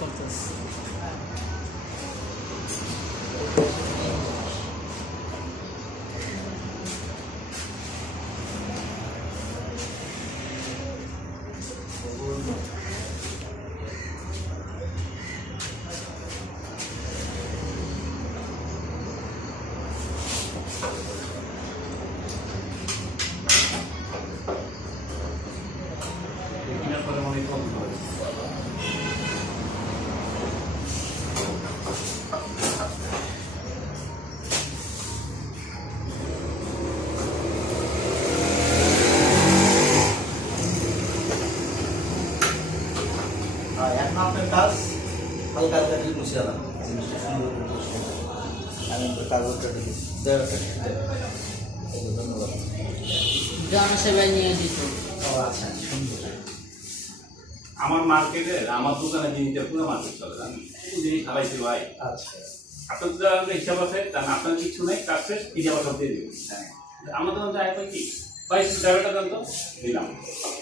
করতেছে। এখন আপনার কাজ হালকা হালকা দিয়ে মুছে আনা জিনিসটা সুন্দর করে মুছে আমি কাগজটা দিই ধন্যবাদ গ্রাম সেবায় নিয়ে দিত। আচ্ছা সুন্দর। আমার মার্কেটে আমার দোকানে জিনিসটা পুরো মার্কেট চলে জানেন জিনিস খালাইছি ভাই। আচ্ছা আপনার দোকানে হিসাব আছে তাহলে আপনার কিছু নেই কাজ শেষ হিসাব সব দিয়ে দেবেন। আমার দোকান যায় কি ভাই ড্রাইভারটা দেন তো দিলাম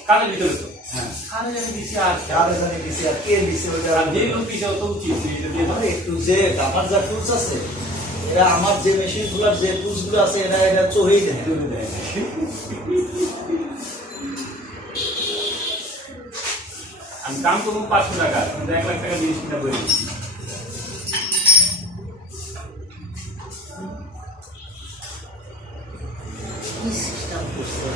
কাজের ভিতরে তো হ্যাঁ কাজে জানি দিচ্ছি আর কারে জানি দিছি আর কে দিছে ওইটা আর যে লোক দিছে তো উচিত এটা দিয়ে মানে একটু যে আমার যা টুলস আছে এরা আমার যে মেশিনগুলোর যে টুলসগুলো আছে এটা চোহেই দেয়। আমি দাম করবো 500 টাকা কিন্তু 1 লাখ টাকা জিনিস কিনা বই কি সিস্টেম করছে?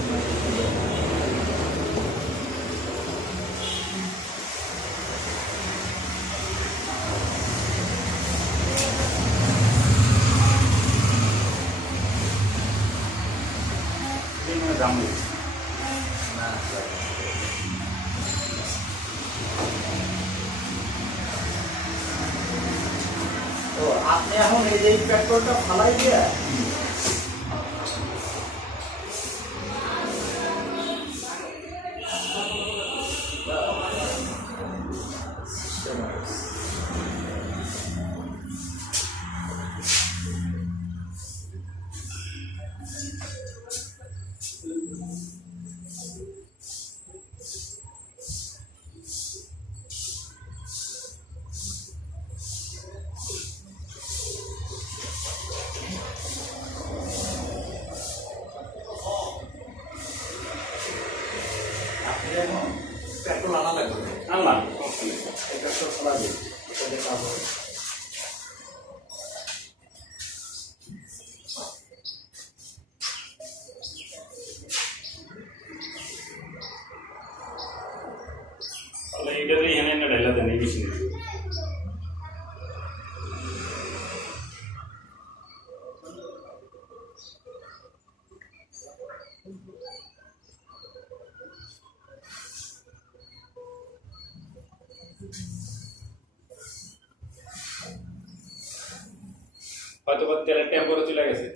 দাম নেই তো আপনি এখন এই যে পেট্রোলটা ফালাই দিয়ে এখন পেট্রোল আনা লাগবে আনলাম পেট্রোল ফেলা যায় এটা খাবো তাহলে এটাতে এখানে একটা ঢাইলা দেন এই বেশি হয়তো তেলের টেম্পারেচার চলে গেছে